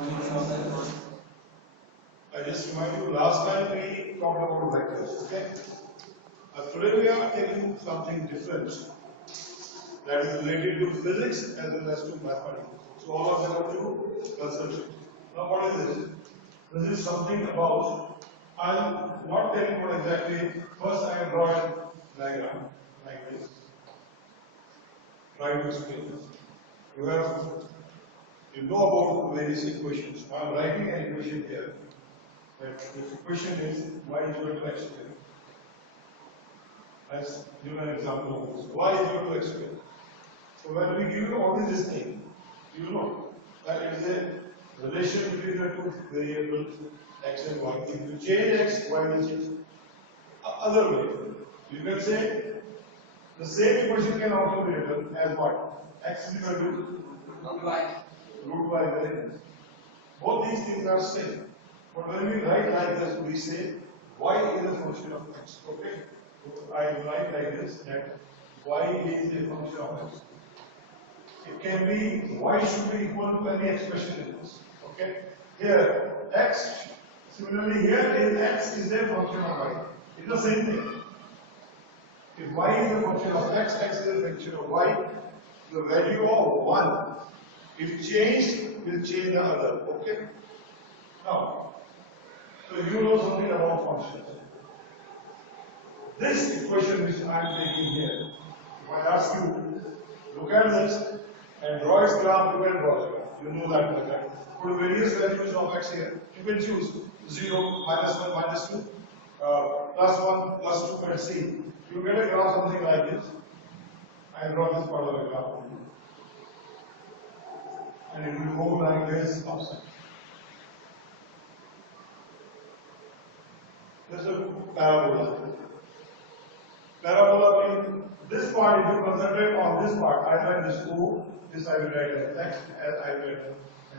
I just remind you, last time we talked about vectors, okay? Today we are taking something different that is related to physics as well as to mathematics. So all of them have to concentrate. Now what is this? This is something about, I'm not telling what exactly. First I draw a diagram like this. Try to explain. You know about various equations. I am writing an equation here. But this equation is y is equal to x squared. Let's give an example of this. Y is equal to x squared. So when we give you what is this thing, you know that it is a relation between the two variables x and y. If you change x, y will change. Other way, you can say the same equation can also be written as what? X is equal to root y variables. Both these things are same. But when we write like this, we say y is a function of x. Okay? So I write like this that y is a function of x. It can be y should be equal to any expression in this. Okay? Here x, similarly here is x is a function of y. It's the same thing. If y is a function of x, x is a function of y, the value of 1, if changed, will change the other. Okay? Now, so you know something about functions. This equation which I am taking here, if I ask you, look at this and draw its graph, you can draw it. You know that method. Put various values of x here. You can choose 0, -1, -2, +1, +2, and see. You get a graph something like this. I draw this part of the graph. And it will move like this upside. This is a parabola. Parabola means this part, if you concentrate on this part, I write this O, this I will write as x, as I will write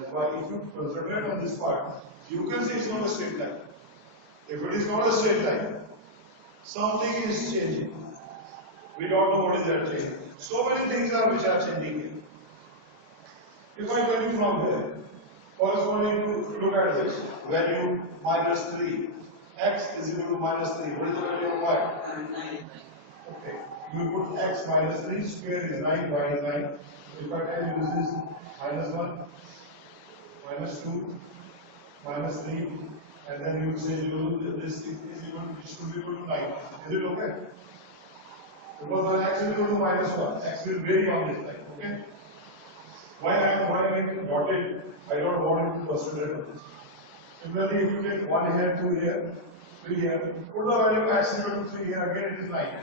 as y. If you concentrate on this part, you can see it's not a straight line. If it is not a straight line, something is changing. We don't know what is that changing. So many things are which are changing here. If I tell you from here, corresponding to, look at this, value -3. X is equal to -3. What is the value of y? 9. Okay. You put x -3, square is 9, y is 9. If I tell you this is -1, -2, -3, and then you say this is equal to, it should be equal to 9. Is it okay? Because when x is equal to -1, x will vary on this line. Okay? Why I am making dotted? I don't want it to concentrate on this. Similarly, if you take 1 here, 2 here, 3 here, put the value of x equal to 3 here, again it is 9.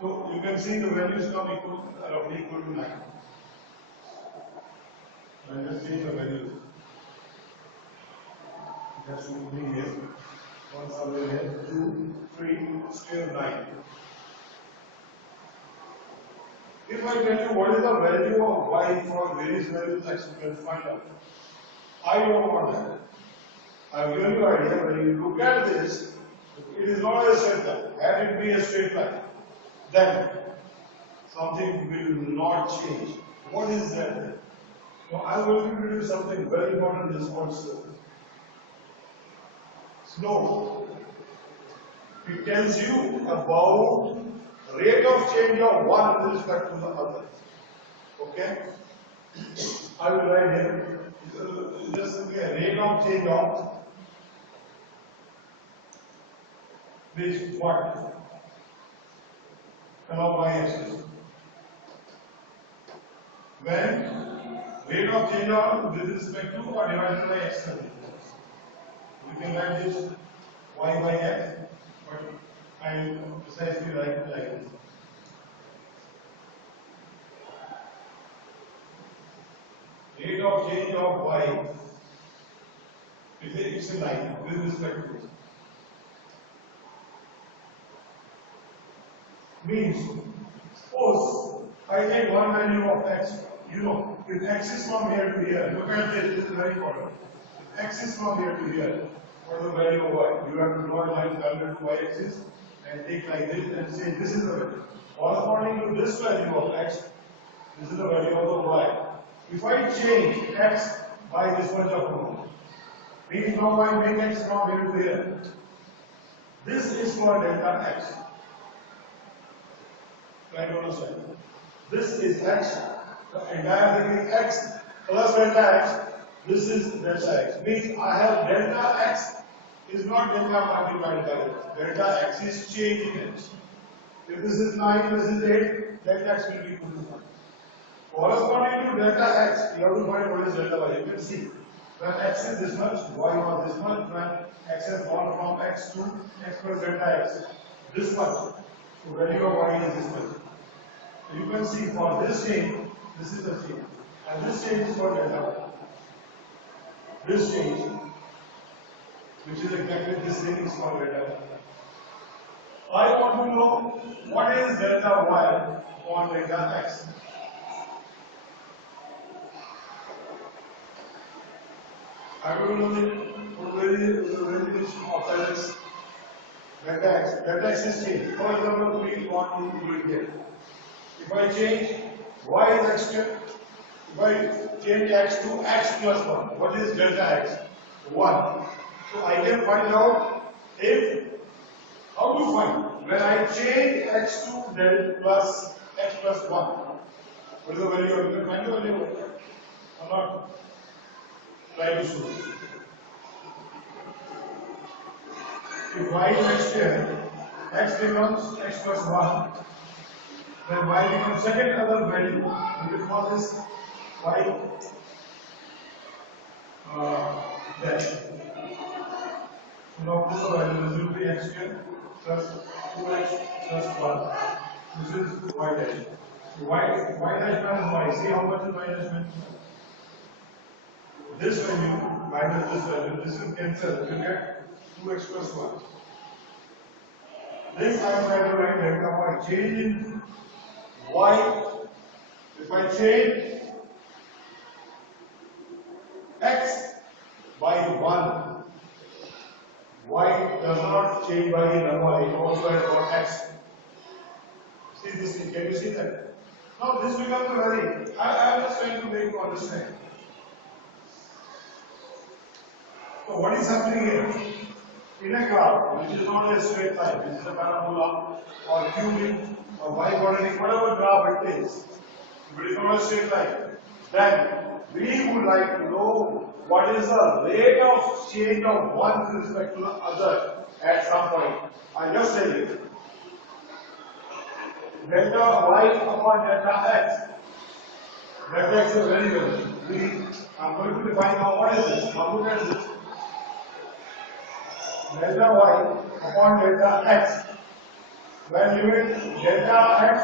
So you can see the values come roughly equal to 9. I just change the values. Just to be here. 1 somewhere here, 2, 3, square 9. If I tell you what is the value of y for various values x, you can find out. I don't want that. I have given you an idea. When you look at this, it is not a straight line. Had it be a straight line, then something will not change. What is that? Now I am going to do something very important. This called slope. Slope. It tells you about rate of change of one with respect to the other. Okay? I will write here. Just simply a rate of change of which what? Along y-axis. When rate of change of with respect to or divided by x. We can write this y by x, but I will precisely write it like this. Rate of change of y is a line with respect to this. Means, suppose I take one value of x, you know, if x is from here to here, look at this is very important. If x is from here to here, what is the value of y? You have to draw a line parallel to y-axis and take like this and say this is the value. Corresponding to this value of x, this is the value of the y. If I change x by this much of amount. Means now I make x from here to here. This is for delta x. Try to understand. This is x. The entire thing is x plus delta x. This is delta x. Means I have delta x is not delta multiplied by it. Delta x is changing it. If this is 9, this is 8, delta x will be equal to 1. Corresponding to delta x, you have to find what is delta y. You can see when x is this much, y was this much. When x has gone from x to x plus delta x, this much. So value of y is this much. So you can see for this change, this is the change, and this change is for delta y. This change, which is exactly this thing, is for delta y. I want to know what is delta y upon delta x. I will know the variation of this delta x. Delta x is changed. For example, we want to do it here. If I change y is x square, if I change x to x plus 1, what is delta x? 1. So I can find out if, how to find? When I change x to del plus x plus 1, what is the value of it? You can find the value of it or not? Try to show. If y is x square, x becomes x plus 1, then y becomes second other value. We will call this y dash. So now this value, this will be x square plus 2x plus 1. This is y dash. So y dash minus y. See how much is y dash minus y? This value minus this value, this will cancel. You get 2x plus 1. This I am trying to write delta y. Change in y. If I change x by 1, y does not change by the number, it also has got x. See this thing, can you see that? Now this becomes a very, I am just trying to make you understand. So what is happening here? In a graph, which is not a straight line, which is a parabola or cubic or y-quadratic, whatever graph it is, but it is not a straight line, then we would like to know what is the rate of change of one with respect to the other at some point. I just tell you, delta y upon delta x. Delta x is very good. I am going to define now what is this. Now look at this. Delta y upon delta x. When limit delta x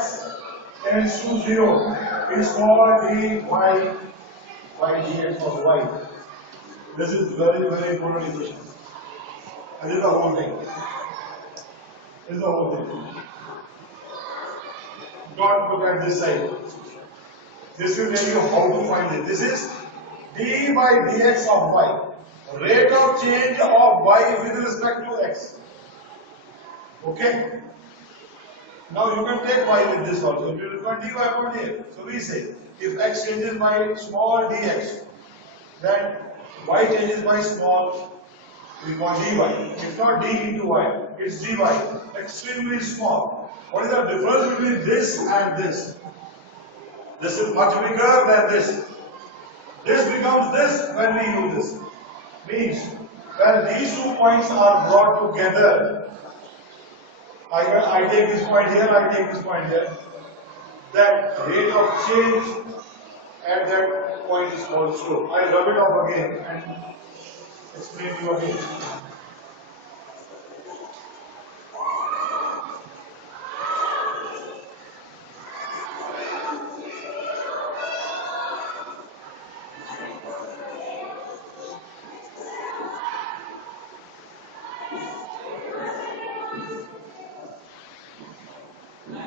tends to 0 is called dy by dx of y. This is very, very important equation. And this is the whole thing. This is the whole thing. Don't look at this side. This will tell you how to find it. This is d by dx of y. Rate of change of y with respect to x. Okay? Now you can take y with this also. It will become dy upon dx. So we say, if x changes by small dx, then y changes by small, we call dy. It's not d into y, it's dy. Extremely small. What is the difference between this and this? This is much bigger than this. This becomes this when we use this. Means when these 2 points are brought together, I take this point here, I take this point here, that rate of change at that point is called slope. I rub it off again and explain to you again.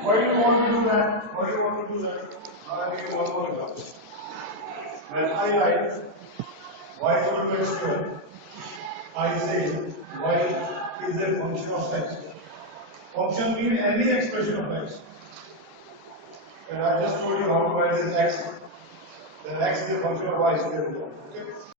Why do you want to do that? Why do you want to do that? I'll give you one more example. When I write y equal to x square, I say y is a function of x. Function means any expression of x. And I just told you how to write this x. Then x is a function of y square. Okay.